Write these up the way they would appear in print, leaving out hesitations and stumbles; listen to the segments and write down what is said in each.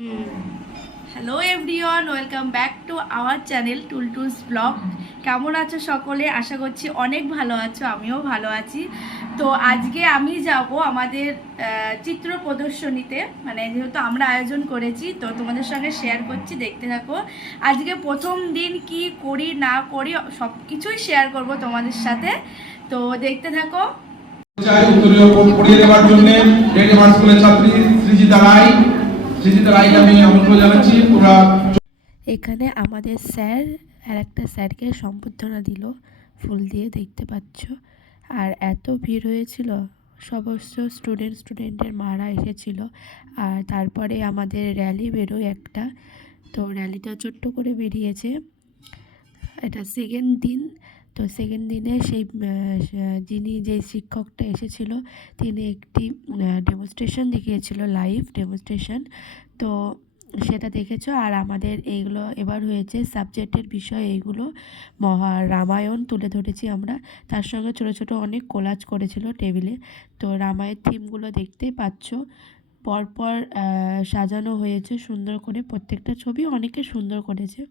Hello everyone, welcome back to our channel Tultuls blog. কেমন আছো সকলে? আশা করছি অনেক ভালো আছো, আমিও ভালো আছি। তো আজকে আমি যাব আমাদের চিত্র প্রদর্শনীতে, মানে যেহেতু আমরা আয়োজন করেছি তো তোমাদের সঙ্গে শেয়ার করছি, দেখতে থাকো। আজকে প্রথম দিন কি করি না করি সব কিছুই শেয়ার করব তোমাদের সাথে, তো দেখতে থাকো। উত্তরীয় পড়িয়ে দেওয়ার জন্য রেড মার্চ স্কুলের ছাত্রী সৃজিতা রায়কে আমি আমন্ত্রণ জানাচ্ছি। তোমরা এখানে আমাদের স্যার আর একটা স্যারকে সম্বর্ধনা দিল ফুল দিয়ে, দেখতে পাচ্ছ। আর এত ভিড় হয়েছিল, সমস্ত স্টুডেন্টের মারা এসেছিল। আর তারপরে আমাদের র্যালি বেরোয় একটা, তো র্যালিটা ছোট্ট করে বেরিয়েছে। এটা সেকেন্ড দিন। তো সেকেন্ড দিনে সেই যিনি যে শিক্ষকটা এসেছিল তিনি একটি ডেমনস্ট্রেশন দেখিয়েছিল, লাইভ ডেমনস্ট্রেশন। তো সেটা দেখেছো। আর আমাদের এইগুলো এবার হয়েছে সাবজেক্টের বিষয়, এইগুলো রামায়ণ তুলে ধরেছি আমরা। তার সঙ্গে ছোট ছোট অনেক কোলাজ করেছিল টেবিলে। তো রামায়ণ থিমগুলো দেখতেই পাচ্ছ, পরপর সাজানো হয়েছে সুন্দর করে। প্রত্যেকটা ছবি অনেকে সুন্দর করেছে।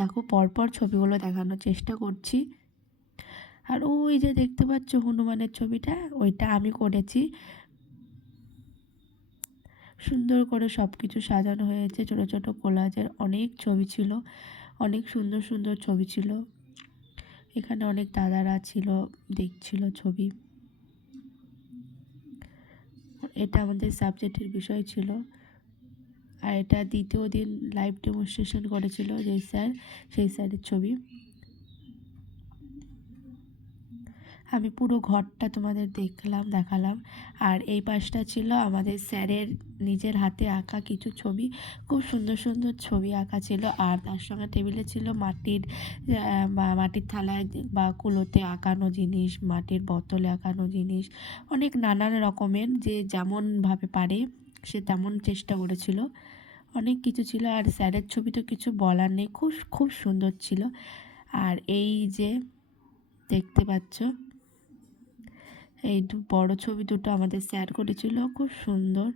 দেখো, পরপর ছবিগুলো দেখানোর চেষ্টা করছি। আর ওই যে দেখতে পাচ্ছ হনুমানের ছবিটা, ওইটা আমি করেছি। সুন্দর করে সব কিছু সাজানো হয়েছে, ছোট ছোট কোলাজের অনেক ছবি ছিল, অনেক সুন্দর সুন্দর ছবি ছিল। এখানে অনেক দাদারা ছিল, দেখছিল ছবি। এটা আমাদের সাবজেক্টের বিষয় ছিল। আর এটা দ্বিতীয় দিন লাইভ ডেমনস্ট্রেশন করেছিল যে স্যার, সেই স্যারের ছবি। আমি পুরো ঘরটা তোমাদের দেখালাম। আর এই পাশটা ছিল আমাদের স্যারের নিজের হাতে আঁকা কিছু ছবি, খুব সুন্দর সুন্দর ছবি আঁকা ছিল। আর তার সঙ্গে টেবিলে ছিল মাটির থালায় বা কুলোতে আঁকানো জিনিস, মাটির বোতলে আঁকানো জিনিস, অনেক নানান রকমের, যে যেমনভাবে পারে সে তেমন চেষ্টা করেছিল। অনেক কিছু ছিল। আর স্যারের ছবি তো কিছু বলার নেই, খুব খুব সুন্দর ছিল। আর এই যে দেখতে পাচ্ছ, এই বড় ছবি দুটো আমাদের স্যার করেছিল, খুব সুন্দর,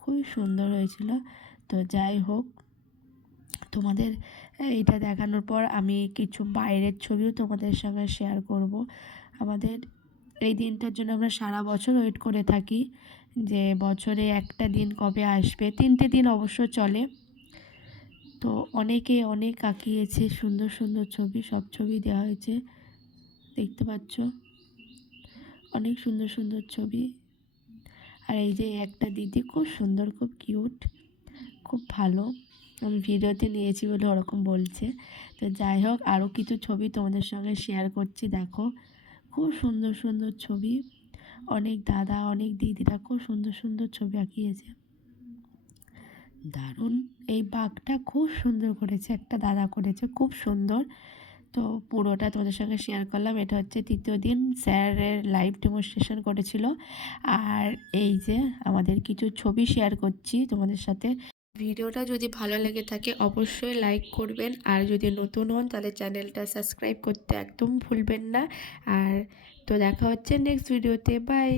খুবই সুন্দর হয়েছিল। তো যাই হোক, তোমাদের এইটা দেখানোর পর আমি কিছু বাইরের ছবিও তোমাদের সঙ্গে শেয়ার করব। আমাদের এই দিনটার জন্য আমরা সারা বছর ওয়েট করে থাকি, যে বছরে একটা দিন কবে আসবে। 3টে দিন অবশ্য চলে। তো অনেকে অনেক আঁকিয়েছে সুন্দর সুন্দর ছবি, সব ছবি দেওয়া হয়েছে, দেখতে পাচ্ছ, অনেক সুন্দর সুন্দর ছবি। আর এই যে একটা দিদি, খুব সুন্দর, খুব কিউট, খুব ভালো। আমি ভিডিওতে নিয়েছি বলে ওরকম বলছে। তো যাই হোক, আরও কিছু ছবি তোমাদের সঙ্গে শেয়ার করছি, দেখো, খুব সুন্দর সুন্দর ছবি। অনেক দাদা, অনেক দিদিরা খুব সুন্দর সুন্দর ছবি আঁকিয়েছে, দারুণ। এই বাঘটা খুব সুন্দর করেছে, একটা দাদা করেছে, খুব সুন্দর। তো পুরোটা তোমাদের সঙ্গে শেয়ার করলাম। এটা হচ্ছে তৃতীয় দিন, স্যারের লাইভ ডেমনস্ট্রেশন করেছিল। আর এই যে আমাদের কিছু ছবি শেয়ার করছি তোমাদের সাথে। ভিডিওটা যদি ভালো লেগে থাকে অবশ্যই লাইক করবেন, আর যদি নতুন হন তাহলে চ্যানেলটা সাবস্ক্রাইব করতে একদম ভুলবেন না। আর তো দেখা হচ্ছে নেক্সট ভিডিওতে, বাই।